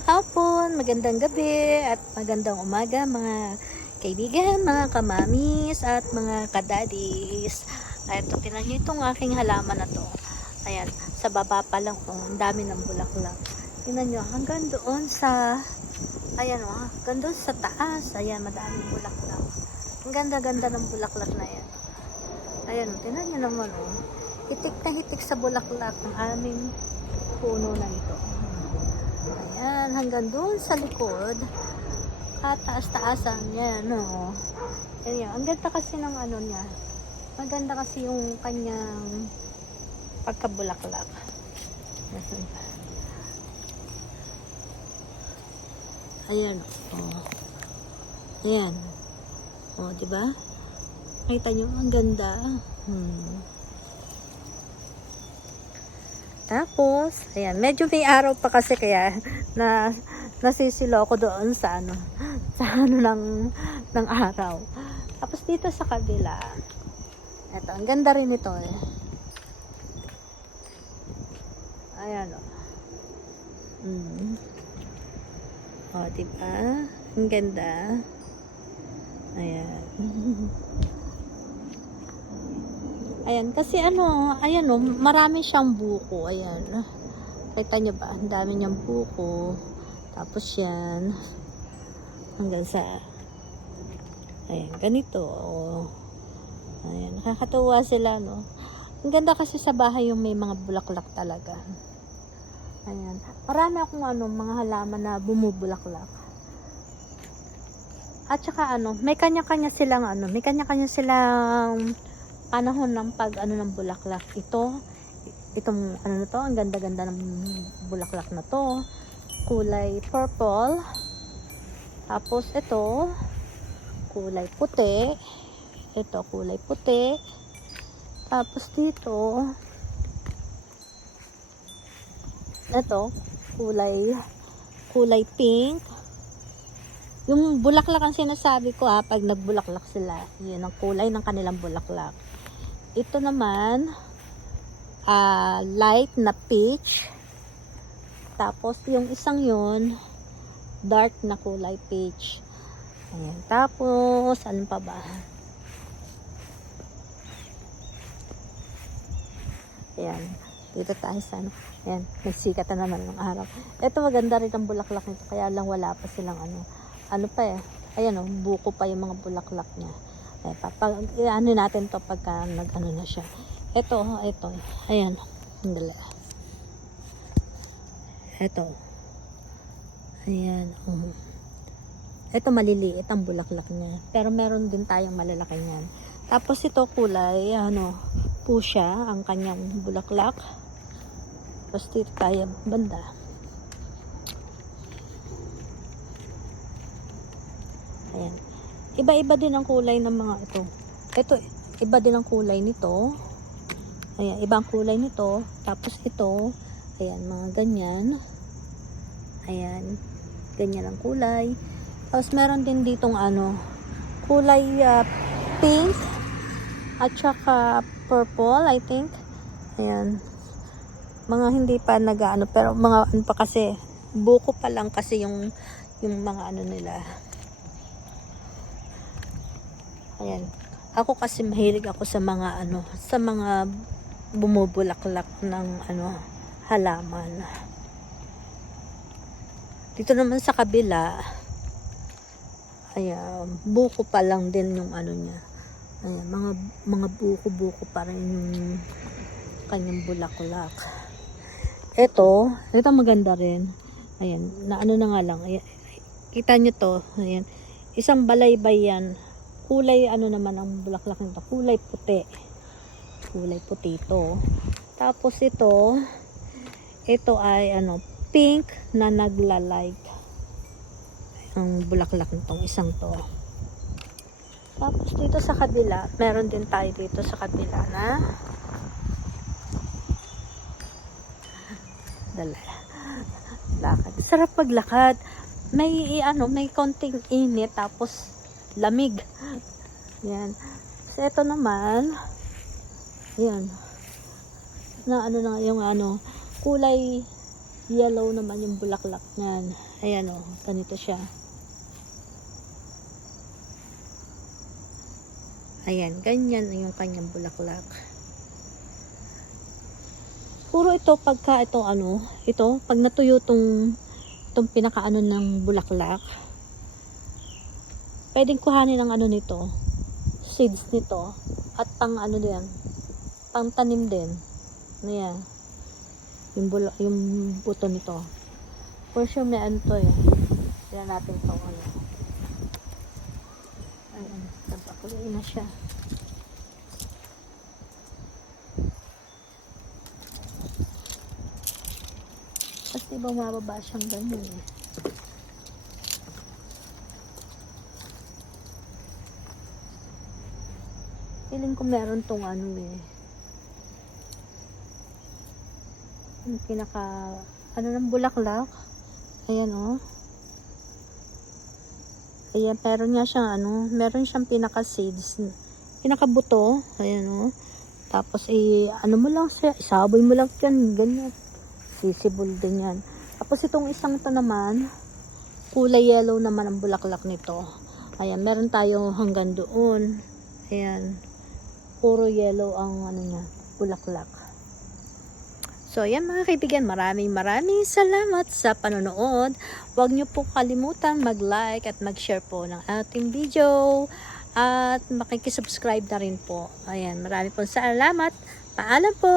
Magandang hapon, magandang gabi, at magandang umaga mga kaibigan, mga kamamis, at mga kadadis. Ito, tinan nyo itong aking halaman na to. Ayan, sa baba pa lang, ang dami ng bulaklak. Tinan nyo, hanggang doon sa, ayan o, hanggang doon sa taas. Ayan, madaming bulaklak. Ang ganda-ganda ng bulaklak na yan. Ayan, tinan nyo naman o. Hitik na hitik sa bulaklak ng aming puno na ito. Ayan, hanggang doon sa likod, kataas-taasan yan, no. Ayan, ang ganda kasi ng ano niya. Maganda kasi yung kanyang pagkabulaklak. Ayan, oh. Ayan. Oh, di ba? Nakita nyo, ang ganda. Tapos, ayan, medyo may araw pa kasi kaya nasisilo ako doon sa ano ng araw. Tapos dito sa kabila, eto, ang ganda rin ito eh. Ayan o. O, diba? Ang ganda. Ayan. Ayan, kasi ano, ayan o, marami siyang buko. Ayan. Kita nyo ba? Ang dami niyang buko. Tapos yan. Hanggang sa, ayan, ganito. O. Ayan, nakakatuwa sila, no? Ang ganda kasi sa bahay yung may mga bulaklak talaga. Ayan. Marami akong ano, mga halaman na bumubulaklak. At saka ano, may kanya-kanya silang ano, may kanya-kanya silang panahon ng pag ano ng bulaklak. Itong ano na to, ang ganda-ganda ng bulaklak na to, kulay purple. Tapos ito kulay puti, ito kulay puti. Tapos dito ito kulay pink. Yung bulaklak ang sinasabi ko pag nagbulaklak sila, yun ang kulay ng kanilang bulaklak. Ito naman, light na peach. Tapos, yung isang yun, dark na kulay peach. Ayan. Tapos, ano pa ba? Ayan. Dito tayo sa ano. Ayan. Nagsikat na naman ng araw. Ito, maganda rin ang bulaklak nito. Kaya lang wala pa silang ano. Ano pa eh. Ayan o, buko pa yung mga bulaklak niya. Ano natin to pagka nag-ano na siya. Ito, ayan, hindi. Ito, ayan, ito maliliit ang bulaklak niya, pero meron din tayong malalaki niyan. Tapos ito kulay, ano, pusya ang kanyang bulaklak. Tapos dito tayo banda. Ayan. Iba-iba din ang kulay ng mga ito. Ito, iba din ang kulay nito. Ayan, ibang kulay nito. Tapos ito, ayan, mga ganyan. Ayan, ganyan ang kulay. Tapos meron din ditong ano, kulay pink at saka purple, I think. Ayan. Mga hindi pa nag-ano, pero mga ano pa kasi, buko pa lang kasi yung mga ano nila. Ayan. Ako kasi mahilig ako sa mga ano, sa mga bumubulaklak ng ano, halaman. Dito naman sa kabila, ayan, buko pa lang din yung ano niya. Ayan, mga buko-buko pa rin yung kanyang bulaklak. Ito maganda rin. Ayan, na ano na nga lang. Ayan, kita nyo to. Ayan, isang balaybay yan. Kulay ano naman ang bulaklak nito, kulay puti. Kulay puti ito. Tapos ito ay ano, pink na nagla-light. Ang bulaklak nitong isang to. Tapos dito sa kabila, meron din tayo dito sa kabila na lakad. Sarap paglakad. May ano, may konting init tapos lamig. Yan. So, ito naman, yan. Na ano na yung ano, kulay yellow naman yung bulaklak niyan. Ayan o, ganito siya. Ayan, ganyan yung kanyang bulaklak. Puro ito pagka ito ano, ito pag natuyo itong pinakaano ng bulaklak. Pwedeng kuhanin ang ano nito, seeds nito at pang ano din, pang tanim din. Ayan. Yung buto nito. For sure may ano to eh. Tignan natin ito ano. Ayan, nagpakuloy na siya. Kasi bumababa siyang ganyan eh. Feeling ko meron tong ano eh. Yung pinaka, ano ng bulaklak. Ayan oh. Ayan, meron nga siyang ano, meron siyang pinaka seeds. Pinaka buto. Ayan oh. Tapos ano mo lang siya, isaboy mo lang yan, ganyan. Sisibol din yan. Tapos itong isang ito naman, kulay yellow naman ang bulaklak nito. Ayan, meron tayo hanggang doon. Ayan. Puro yellow ang ano niya, bulaklak. So, ayan mga kaibigan, maraming salamat sa panonood. Huwag niyo po kalimutan mag-like at mag-share po ng ating video. At makikisubscribe na rin po. Ayan, maraming salamat. Paalam po!